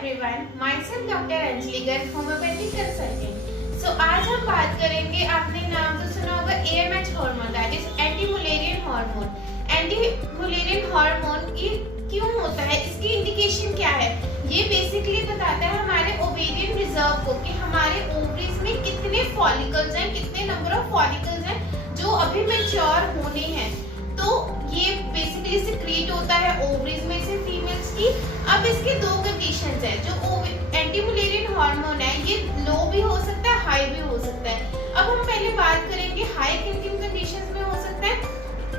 everyone, myself Dr. Anjali Garg, homeopathic consultant. So आज हम बात करेंगे, आपने नाम तो सुना होगा AMH hormone, that is anti Mullerian hormone. Anti Mullerian hormone ये क्यों होता है, इसकी इंडिकेशन क्या है? ये बेसिकली बताता है हमारे ओवेरियन रिजर्व को कि हमारे ओवरीज में कितने फॉलिकल्स हैं, कितने नंबर ऑफ फॉलिकल्स हैं जो अभी मैच्योर होने हैं। तो ये बेसिकली सिक्रीट होता है ओवरीज में से फीमेल्स की। अब इसके दो कंडीशंस हैं। जो एंटी मुलेरियन हार्मोन है ये लो भी हो सकता है, हाई भी हो सकता है। अब हम पहले बात करेंगे हाई किन किन कंडीशंस में हो सकता है।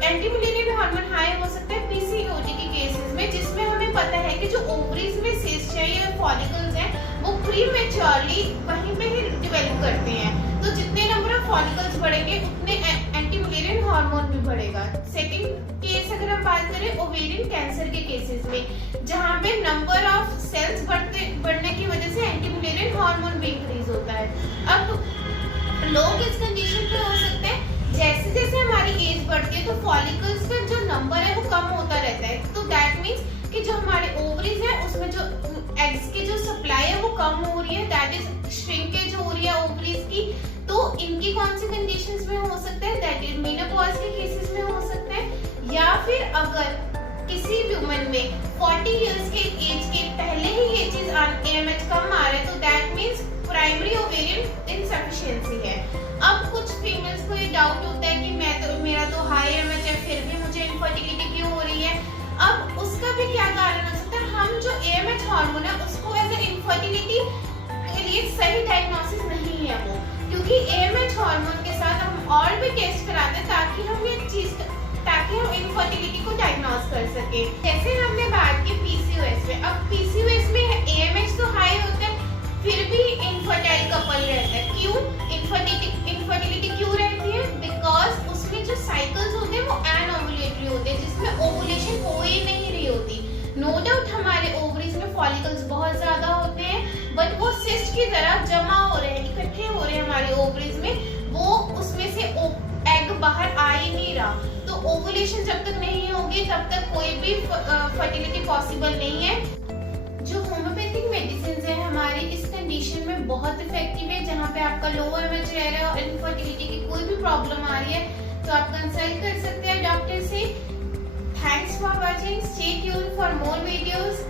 एंटी मुलेरियन हार्मोन हाई हो सकता है पीसीओडी के केसेस में, जिसमें हमें पता है कि जो ओवरीज में सिस्ट है या फॉलिकल्स हैं वो प्रीमेच्योरली वहीं पे ही डेवलप करते हैं। तो जितने नंबर ऑफ फॉलिकल्स बढ़ेंगे उतने एंटी मुलेरियन हार्मोन भी बढ़ेगा। सेकंड केस अगर हम बात करें ओवेरियन कैंसर के केसेस में, जहाँ पे नंबर ऑफ सेल्स बढ़ने की वजह से एंटी मुलेरियन हार्मोन भी इंक्रीज होता है। अब लोग इस कंडीशन पे हो सकते हैं जैसे जैसे हमारी एज बढ़ती है तो फॉलिकल्स का जो नंबर है वो कम होता रहता है। तो दैट मीन्स कि जो हमारे ओवरीज है उसमें जो एग्स की जो सप्लाई है वो कम हो रही है, दैट इज श्रिंकेज हो रही है ओवरीज की। तो इनकी कौन सी कंडीशंस में हो सकता है, दैट इज मेनोपॉज के केसेस में हो सकता है। या फिर अगर किसी वुमन में 40 इयर्स के एज के पहले ही ये चीज AMH कम आ रहा है तो that means primary ovarian insufficiency है। अब कुछ फीमेल्स को ये डाउट होता है कि मेरा तो हाई AMH है फिर भी मुझे इनफर्टिलिटी क्यों हो रही है। अब उसका भी क्या कारण हो सकता है, हम जो AMH हार्मोन है उसको एज ए इनफर्टिलिटी के लिए सही डायग्नोसिस नहीं है वो, क्योंकि AMH हार्मोन के साथ हम और भी टेस्ट कराते हैं ताकि हम इनफर्टिलिटी को डायग्नोस कर सके। जैसे हमने बात की PCOS में, अब PCOS में AMH तो हाई होता है फिर भी इनफर्टाइल कपल रहता है। क्यों इनफर्टिलिटी क्यों रहती है? बिकॉज उसमें जो साइकिल्स होते हैं वो एनओवुलेटरी होते हैं, जिसमें ओवुलेशन हो ही नहीं रही होती। नो डाउट हमारे ओवरीज में फॉलिकल्स बहुत ज्यादा होते हैं बट वो सिस्ट की तरह जमा हो रहे हैं, इकट्ठे हो रहे हैं हमारे ओवरीज में, वो उसमें से एग बाहर आ ही नहीं रहा। तो ओवुलेशन जब तक नहीं होगी तब तक कोई भी फर्टिलिटी पॉसिबल नहीं है। जो होम्योपैथिक मेडिसिन है हमारी इस कंडीशन में बहुत इफेक्टिव है, जहाँ पे आपका लो AMH रह रहा है और इनफर्टिलिटी की कोई भी प्रॉब्लम आ रही है तो आप कंसल्ट कर सकते हैं डॉक्टर से। Thanks for watching, stay tuned for more videos.